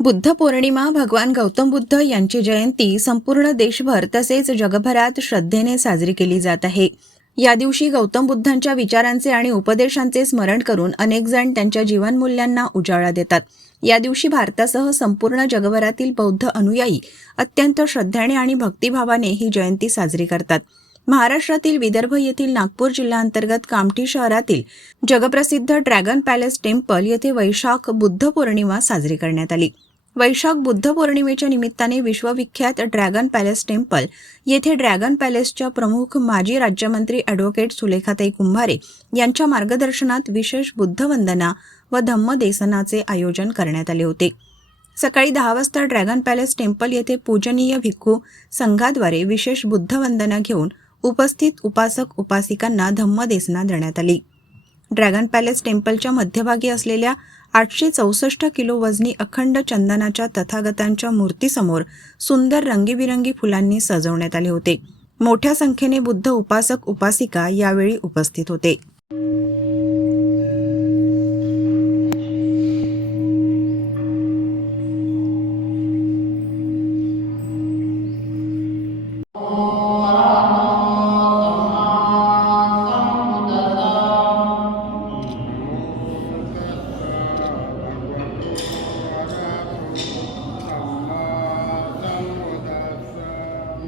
बुद्ध पौर्णिमा भगवान गौतम बुद्ध यांची जयंती संपूर्ण देशभर तसेच जगभरात श्रद्धेने साजरी केली जात आहे. या दिवशी गौतम बुद्धांच्या विचारांचे आणि उपदेशांचे स्मरण करून अनेक जण त्यांच्या जीवनमूल्यांना उजाळा देतात. या दिवशी भारतासह संपूर्ण जगभरातील बौद्ध अनुयायी अत्यंत श्रद्धेने आणि भक्तिभावाने ही जयंती साजरी करतात. महाराष्ट्रातील विदर्भ येथील नागपूर जिल्ह्याअंतर्गत कामठी शहरातील जगप्रसिद्ध ड्रॅगन पॅलेस टेम्पल येथे वैशाख बुद्ध पौर्णिमा साजरी करण्यात आली. वैशाख बुद्ध पौर्णिमेच्या निमित्ताने विश्वविख्यात ड्रॅगन पॅलेस टेम्पल येथे ड्रॅगन पॅलेसच्या प्रमुख माजी राज्यमंत्री ॲडव्होकेट सुलेखाताई कुंभारे यांच्या मार्गदर्शनात विशेष बुद्ध वंदना व धम्मदेसनाचे आयोजन करण्यात आले होते. सकाळी दहा वाजता ड्रॅगन पॅलेस टेम्पल येथे पूजनीय भिक्खू संघाद्वारे विशेष बुद्ध वंदना घेऊन उपस्थित उपासक उपासिकांना धम्मदेसना देण्यात आली. ड्रॅगन पॅलेस टेम्पलच्या मध्यभागी असलेल्या आठशे चौसष्ट किलो वजनी अखंड चंदनाच्या तथागतांच्या मूर्तीसमोर सुंदर रंगीबिरंगी फुलांनी सजवण्यात आले होते. मोठ्या संख्येने बुद्ध उपासक उपासिका यावेळी उपस्थित होते.